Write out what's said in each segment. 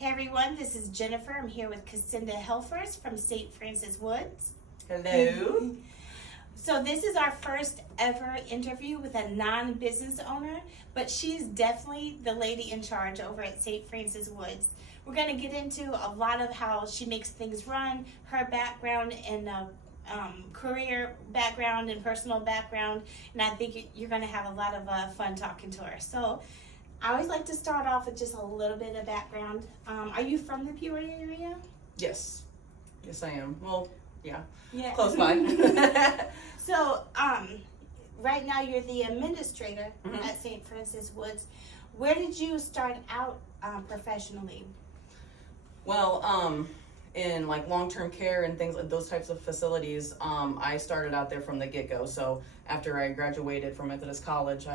Hey everyone, this is Jennifer. I'm here with Kacinda Helfers from St. Francis Woods. Hello. So this is our first ever interview with a non-business owner, but she's definitely the lady in charge over at St. Francis Woods. We're going to get into a lot of how she makes things run, her background and career background and personal background, and I think you're going to have a lot of fun talking to her. So I always like to start off with just a little bit of background. Are you from the Peoria area? Yes. Yes, I am. Well, yeah. Yeah. Close by. So, right now you're the administrator Mhm. at St. Francis Woods. Where did you start out professionally? Well, in like long-term care and things like those types of facilities, I started out there from the get-go. So after I graduated from Methodist College,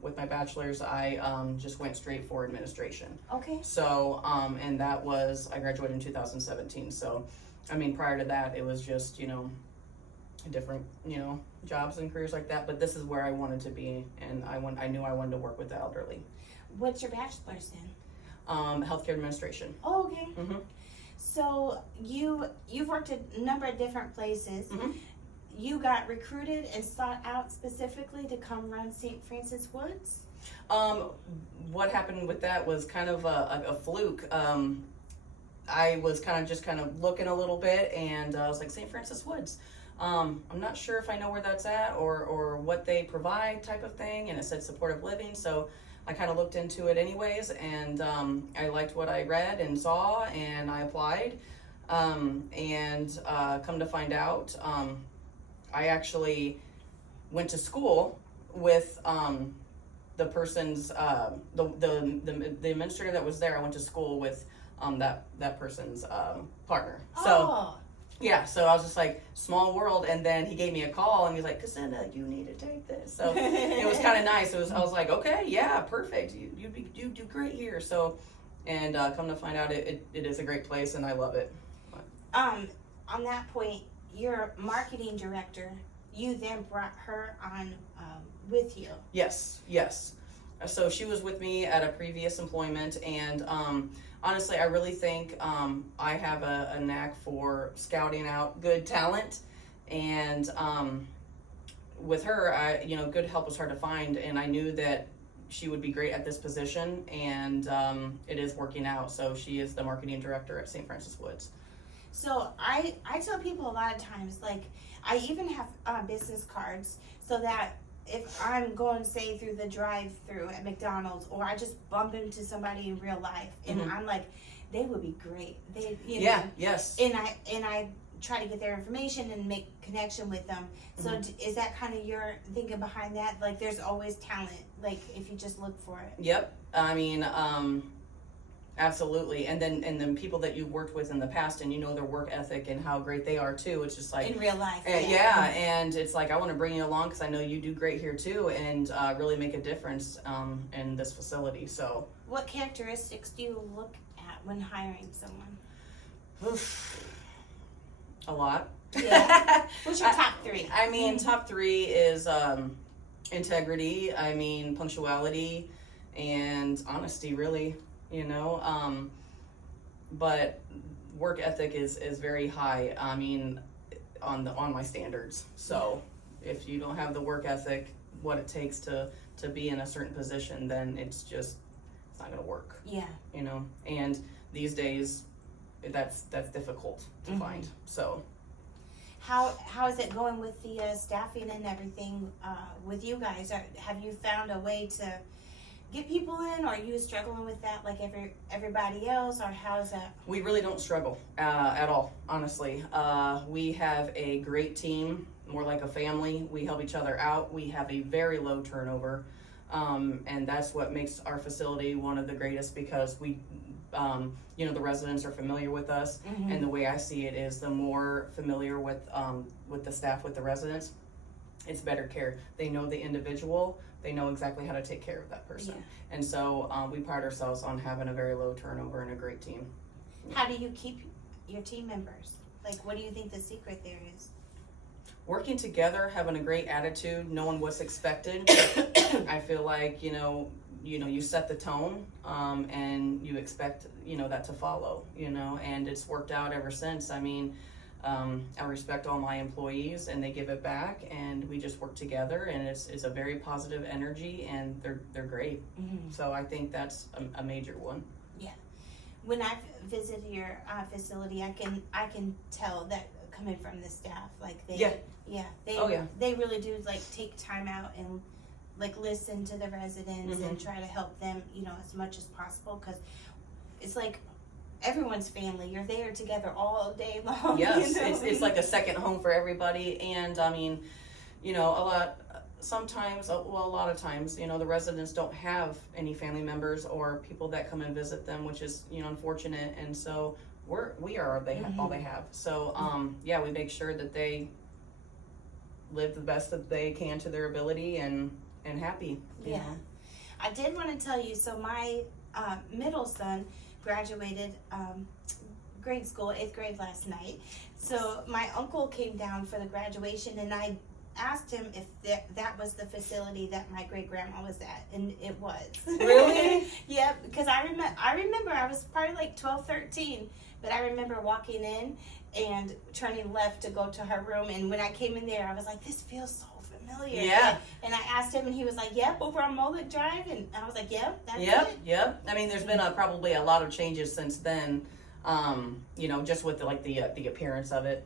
with my bachelor's, I just went straight for administration. Okay. So, and I graduated in 2017. So, I mean, prior to that, it was just, different, jobs and careers like that. But this is where I wanted to be, and I knew I wanted to work with the elderly. What's your bachelor's in? Healthcare administration. Oh, okay. Mm-hmm. So you've worked at a number of different places. Mm-hmm. You got recruited and sought out specifically to come run St. Francis Woods? What happened with that was kind of a fluke. I was kind of looking a little bit, and I was like, St. Francis Woods. I'm not sure if I know where that's at or what they provide type of thing, and it said supportive living, so I kind of looked into it anyways, and I liked what I read and saw, and I applied, and come to find out, I actually went to school with the person's the administrator that was there. I went to school with that person's partner. So Oh. yeah, so I was just like, small world, and then he gave me a call and he's like, Kacinda, you need to take this. So it was kind of nice. I was like, okay, yeah, perfect. You do great here. So, and come to find out, it is a great place and I love it. On that point, your marketing director, you then brought her on with you. Yes. So she was with me at a previous employment, and honestly, I really think I have a knack for scouting out good talent, and with her, good help was hard to find, and I knew that she would be great at this position, and it is working out. So she is the marketing director at St. Francis Woods. So I tell people a lot of times, like, I even have business cards so that if I'm going, say, through the drive-through at McDonald's, or I just bump into somebody in real life, and Mhm. I'm like, they would be great. Yes. And I try to get their information and make connection with them. So is that kind of your thinking behind that? Like, there's always talent, like, if you just look for it. Yep. I mean, absolutely. And then people that you've worked with in the past, and their work ethic and how great they are too. It's just like In real life. yeah, and it's like I want to bring you along because I know you do great here too, and really make a difference in this facility. So What characteristics do you look at when hiring someone? a lot. Yeah. What's your top three? I mean, top three is integrity. I mean, punctuality and honesty, really. But work ethic is very high. I mean, on my standards. So if you don't have the work ethic, what it takes to be in a certain position, then it's not gonna work. Yeah. And these days, that's difficult to find. So. How is it going with the staffing and everything with you guys? Have you found a way to get people in, or are you struggling with that like everybody else, or how is that? We really don't struggle at all, honestly. We have a great team, more like a family. We help each other out. We have a very low turnover, and that's what makes our facility one of the greatest, because we, the residents are familiar with us, and the way I see it is the more familiar with the staff, with the residents, it's better care. They know the individual. They know exactly how to take care of that person. Yeah. And so we pride ourselves on having a very low turnover and a great team. How do you keep your team members? Like, what do you think the secret there is? Working together, having a great attitude, knowing what's expected. I feel like, you set the tone, and you expect, that to follow, and it's worked out ever since. I mean, I respect all my employees, and they give it back, and we just work together, and it's a very positive energy, and they're great. Mm-hmm. So I think that's a major one. Yeah. When I've visited your facility, I can tell that coming from the staff, like they, they really do like take time out and like listen to the residents and try to help them, as much as possible, because it's like everyone's family. You're there together all day long. Yes, it's like a second home for everybody, and I mean, a lot of times, the residents don't have any family members or people that come and visit them, which is, unfortunate, and so we are all they have. So, we make sure that they live the best that they can to their ability and happy. You know? I did want to tell you, so my middle son graduated grade school, 8th grade last night. So my uncle came down for the graduation, and I asked him if that was the facility that my great grandma was at, and it was. Really? Yeah, because I remember I was probably like 12, 13, but I remember walking in and turning left to go to her room, and when I came in there, I was like, this feels so familiar. Yeah. And I asked him, and he was like, yep, over on Mullet Drive, and I was like, yep, that's it. Yep. I mean, there's been probably a lot of changes since then, just with the appearance of it.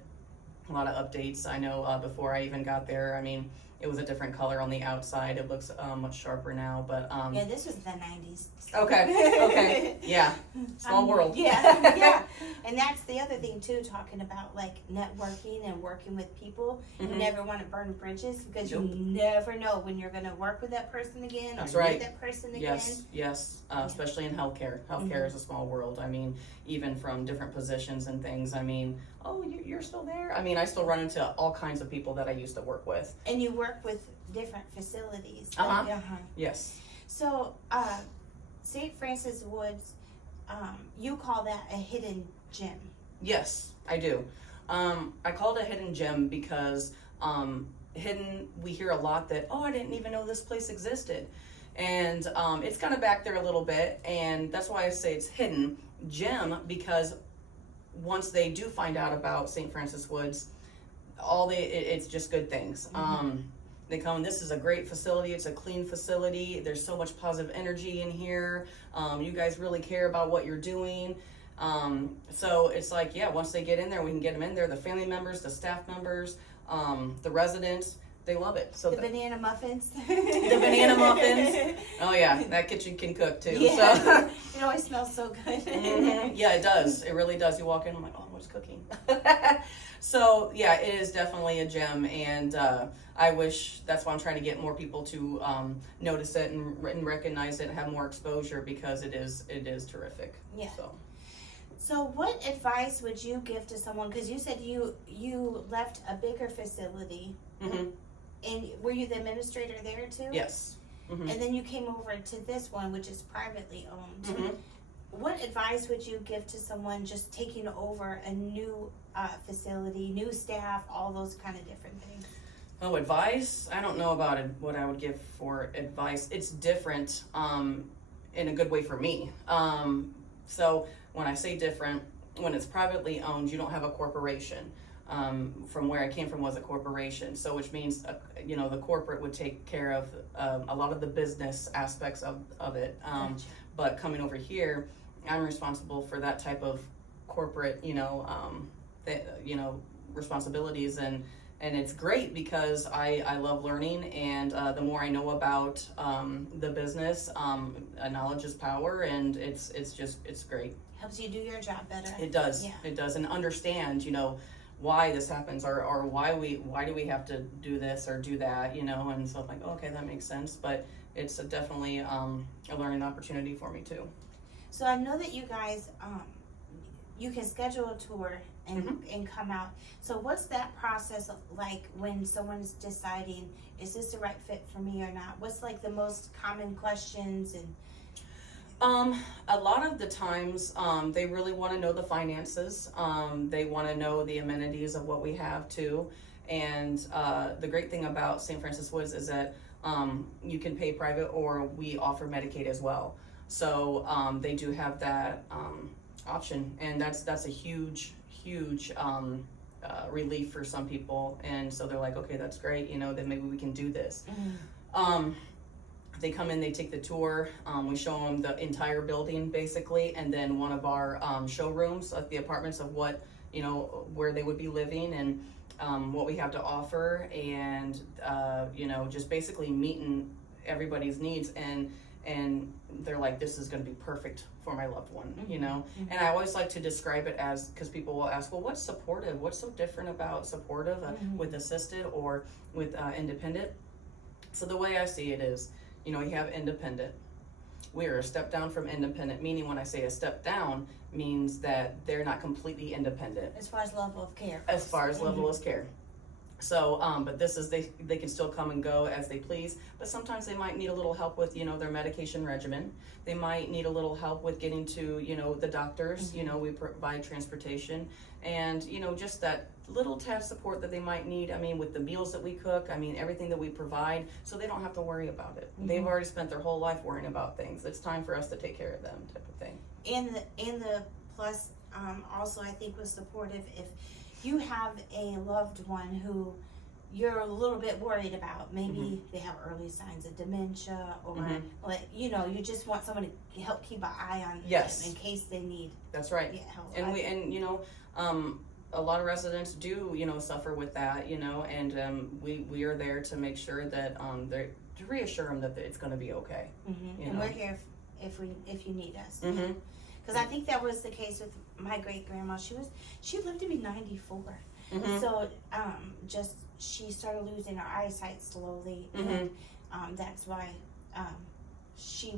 A lot of updates. I know before I even got there, I mean, it was a different color on the outside. It looks much sharper now, but yeah, this was the 90s. Okay, yeah, small world. Yeah. And that's the other thing too, talking about like networking and working with people. You never want to burn bridges, because you never know when you're going to work with that person again. That's or right. Meet that person again. Yes. Especially in healthcare. Healthcare is a small world. I mean, even from different positions and things. I mean, oh, you're still there? I mean, I still run into all kinds of people that I used to work with. And you work with different facilities. Yes. So, St. Francis Woods, you call that a hidden gem. Yes, I do. I call it a hidden gem because we hear a lot that, I didn't even know this place existed. And it's kind of back there a little bit, and that's why I say it's hidden gem, because once they do find out about St. Francis Woods, it's just good things. They come, this is a great facility, it's a clean facility, there's so much positive energy in here, you guys really care about what you're doing. So it's like, once they get in there, we can get them in there, the family members, the staff members, the residents, they love it. So the banana muffins. The banana muffins. Oh yeah, that kitchen can cook too. Yeah. So. It always smells so good. Yeah, it does. It really does. You walk in, I'm like, what's cooking? So yeah, it is definitely a gem, and I wish, that's why I'm trying to get more people to notice it and recognize it and have more exposure, because it is terrific. Yeah. So what advice would you give to someone, because you said you left a bigger facility, and were you the administrator there too? Yes. And then you came over to this one, which is privately owned. What advice would you give to someone just taking over a new facility, new staff, all those kind of different things? Oh, advice? I don't know about what I would give for advice. It's different in a good way for me. So when I say different, when it's privately owned, you don't have a corporation. From where I came from was a corporation, so which means the corporate would take care of a lot of the business aspects of it. Gotcha. But coming over here, I'm responsible for that type of corporate responsibilities, and it's great because I love learning, and the more I know about the business, knowledge is power, and it's great. Helps you do your job better. It does. Yeah. It does, and understand why this happens, or why do we have to do this or do that, and so like, okay, that makes sense. But it's definitely a learning opportunity for me too. So I know that you guys you can schedule a tour and come out. So what's that process like when someone's deciding, is this the right fit for me or not? What's like the most common questions? And a lot of the times, they really want to know the finances. They want to know the amenities of what we have too. And the great thing about St. Francis Woods is that you can pay private, or we offer Medicaid as well. So they do have that option, and that's a huge relief for some people. And so they're like, okay, that's great, then maybe we can do this. They come in, they take the tour, we show them the entire building basically, and then one of our showrooms at the apartments of what, where they would be living, and what we have to offer, and just basically meeting everybody's needs, and they're like, this is going to be perfect for my loved one, And I always like to describe it as, because people will ask, well, what's supportive? What's so different about supportive with assisted or with independent? So the way I see it is, you have independent. We are a step down from independent, meaning when I say a step down, means that they're not completely independent. As far as level of care. As far as level of care. So, but this is, they can still come and go as they please, but sometimes they might need a little help with, their medication regimen. They might need a little help with getting to, the doctors, we provide transportation, and, just that little tad support that they might need. With the meals that we cook, everything that we provide, so they don't have to worry about it. They've already spent their whole life worrying about things. It's time for us to take care of them, type of thing. And the plus, also I think was supportive, if you have a loved one who you're a little bit worried about, maybe they have early signs of dementia, or you just want someone to help keep an eye on them in case they need. That's right. Help. And a lot of residents do suffer with that, and we are there to make sure that to reassure them that it's going to be okay. And we're here if you need us. Because I think that was the case with my great grandma. She lived to be 94. So she started losing her eyesight slowly, and that's why she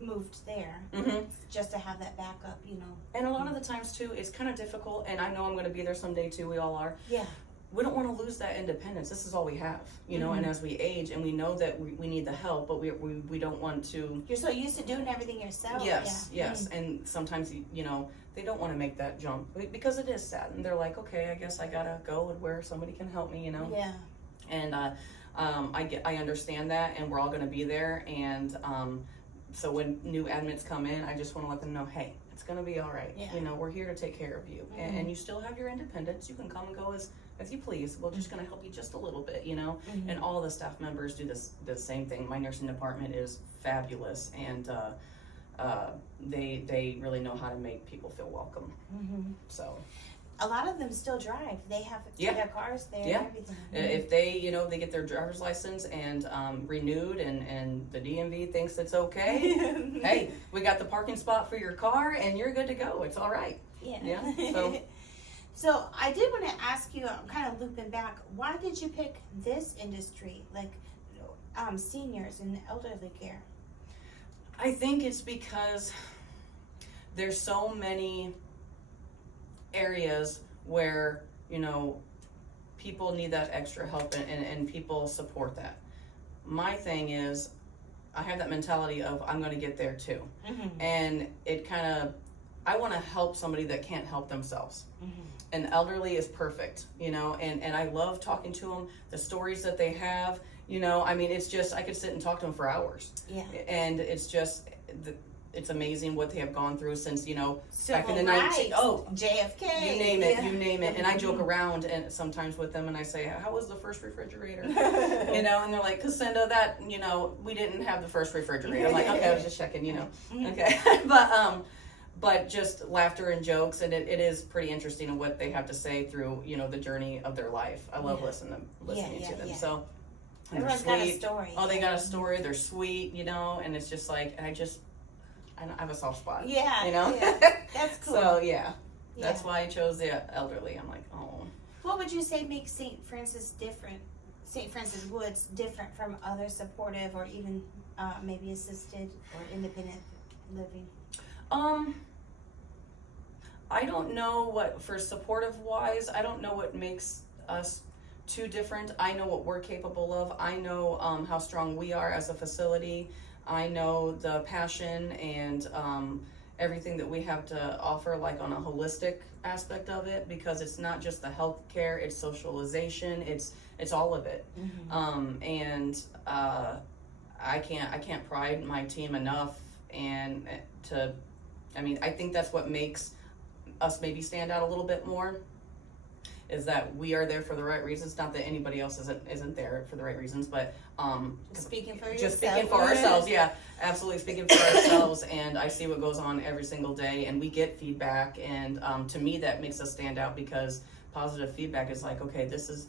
moved there, just to have that backup, And a lot of the times too, it's kind of difficult, and I know I'm going to be there someday too. We all are. Yeah. We don't want to lose that independence. This is all we have, and as we age, and we know that we need the help, but we don't want to. You're so used to doing everything yourself. Yes. And sometimes, they don't want to make that jump because it is sad. And they're like, okay, I guess I got to go where somebody can help me, Yeah. And I understand that, and we're all going to be there. And so when new admits come in, I just want to let them know, hey, it's going to be all right. Yeah. We're here to take care of you. And you still have your independence. You can come and go as you please. We're just going to help you just a little bit, and all the staff members do the same thing. My nursing department is fabulous, and they really know how to make people feel welcome. So a lot of them still drive. They have their cars there and everything. If they, they get their driver's license and renewed, and the DMV thinks it's okay, hey, we got the parking spot for your car and you're good to go. It's all right. Yeah. So I did want to ask you, I'm kind of looping back, why did you pick this industry, like seniors and elderly care? I think it's because there's so many areas where, people need that extra help, and people support that. My thing is, I have that mentality of I'm going to get there too. And it I want to help somebody that can't help themselves. And elderly is perfect, and I love talking to them, the stories that they have, it's just, I could sit and talk to them for hours. Yeah. And it's just, it's amazing what they have gone through since, back in the rights, 19, JFK. You name it. And I joke around and sometimes with them, and I say, how was the first refrigerator? And they're like, Kacinda, that, we didn't have the first refrigerator. I'm like, okay, I was just checking, okay. But just laughter and jokes, and it is pretty interesting in what they have to say through, the journey of their life. I love listening to them. So, and everyone's got a story. Oh, they got a story. They're sweet, and it's just like, I have a soft spot. Yeah. That's cool. So that's why I chose the elderly. I'm like, oh. What would you say makes St. Francis Woods different from other supportive or even maybe assisted or independent living? I don't know what, for supportive wise, I don't know what makes us too different. I know what we're capable of. I know how strong we are as a facility. I know the passion and everything that we have to offer, like on a holistic aspect of it, because it's not just the health care, it's socialization, it's all of it. And I can't pride my team enough, and I think that's what makes us maybe stand out a little bit more, is that we are there for the right reasons. Not that anybody else isn't there for the right reasons, but speaking for just yourself. speaking for ourselves, yeah, absolutely speaking for ourselves. And I see what goes on every single day, and we get feedback, and to me that makes us stand out, because positive feedback is like, okay, this is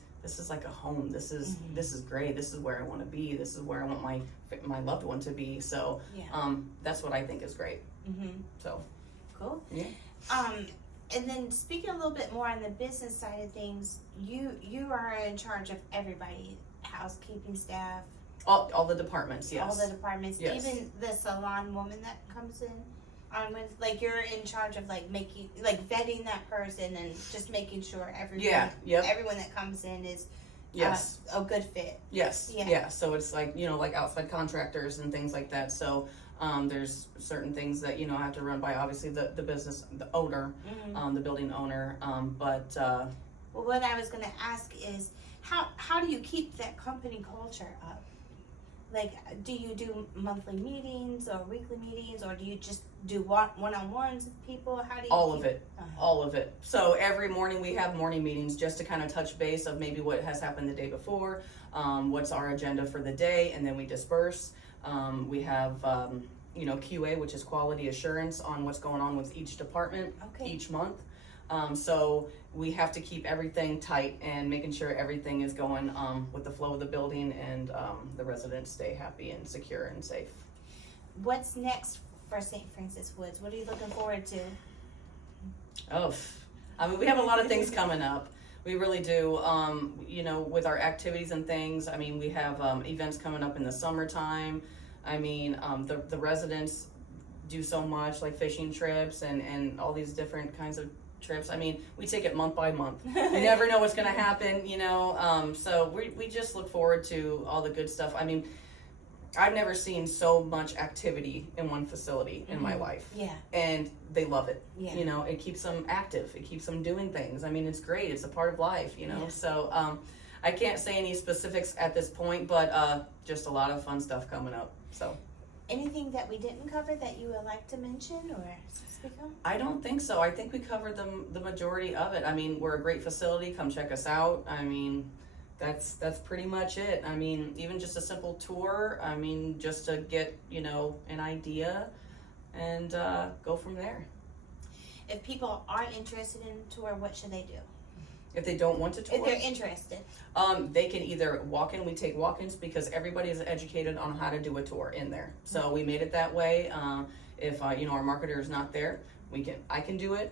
like a home. This is great. This is where I want to be. This is where I want my loved one to be. So that's what I think is great. So cool. Yeah. And then speaking a little bit more on the business side of things, you are in charge of everybody, housekeeping staff, All the departments, yes. all the departments, Yes. even the salon woman that comes in. With, like, you're in charge of vetting that person and just making sure everyone that comes in is Yes. a good fit. Yes. Yeah. Yeah. So it's like, like outside contractors and things like that. So there's certain things that, I have to run by, obviously the business, the owner, the building owner. But well, what I was going to ask is how do you keep that company culture up? Like, do you do monthly meetings or weekly meetings, or do you just do one-on-ones with people? How do you all of it. All of it. So every morning we have morning meetings just to kind of touch base of maybe what has happened the day before, what's our agenda for the day, and then we disperse. We have, QA, which is quality assurance, on what's going on with each department each month. So we have to keep everything tight and making sure everything is going with the flow of the building, and the residents stay happy and secure and safe. What's next for St. Francis Woods? What are you looking forward to? We have a lot of things coming up. We really do. With our activities and things, we have events coming up in the summertime. The residents do so much, like fishing trips and all these different kinds of trips. We take it month by month. You never know what's going to happen, so we just look forward to all the good stuff. I've never seen so much activity in one facility in my life. Yeah. And they love it. Yeah. It keeps them active. It keeps them doing things. It's great. It's a part of life, Yeah. So I can't say any specifics at this point, but just a lot of fun stuff coming up. So anything that we didn't cover that you would like to mention or speak on? I don't think so. I think we covered the majority of it. We're a great facility. Come check us out. That's pretty much it. Even just a simple tour. Just to get, an idea, and go from there. If people are interested in a tour, what should they do? If they don't want to tour, if they're interested, they can either walk in. We take walk-ins because everybody is educated on how to do a tour in there. So we made it that way. If our marketer is not there, I can do it,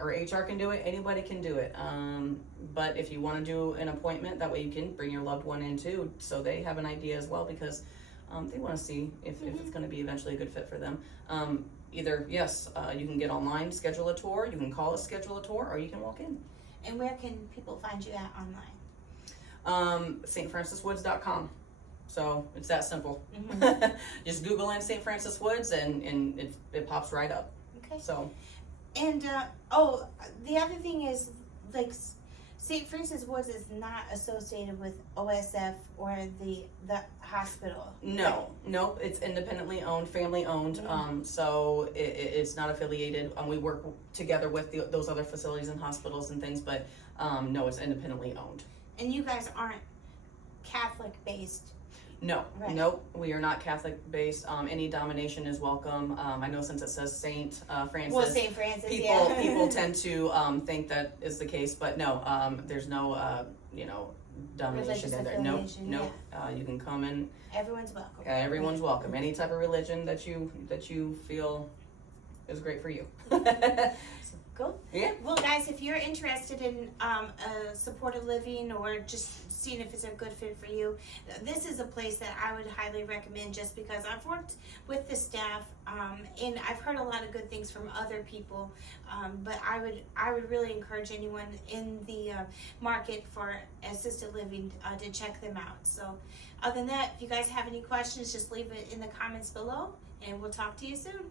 or HR can do it. Anybody can do it. But if you want to do an appointment, that way you can bring your loved one in too, so they have an idea as well, because they want to see if it's going to be eventually a good fit for them. Either you can get online, schedule a tour. You can call us, schedule a tour, or you can walk in. And where can people find you at online? stfranciswoods.com. So it's that simple. Just Google in St. Francis Woods, and it pops right up. Okay. So. And the other thing is, like, St. Francis Woods is not associated with OSF or the hospital. No, it's independently owned, family owned. So it's not affiliated. We work together with those other facilities and hospitals and things, but no, it's independently owned. And you guys aren't Catholic based. No, right. Nope, we are not Catholic based. Any denomination is welcome. I know since it says St. Francis. Well, St. Francis, people tend to think that is the case, but no, there's no denomination in there. Nope. Yeah. You can come in. Everyone's welcome. Everyone's welcome. Any type of religion that you feel is great for you. Cool. Yeah. Well, guys, if you're interested in supported living or just seeing if it's a good fit for you, this is a place that I would highly recommend, just because I've worked with the staff and I've heard a lot of good things from other people. But I would really encourage anyone in the market for assisted living to check them out. So other than that, if you guys have any questions, just leave it in the comments below, and we'll talk to you soon.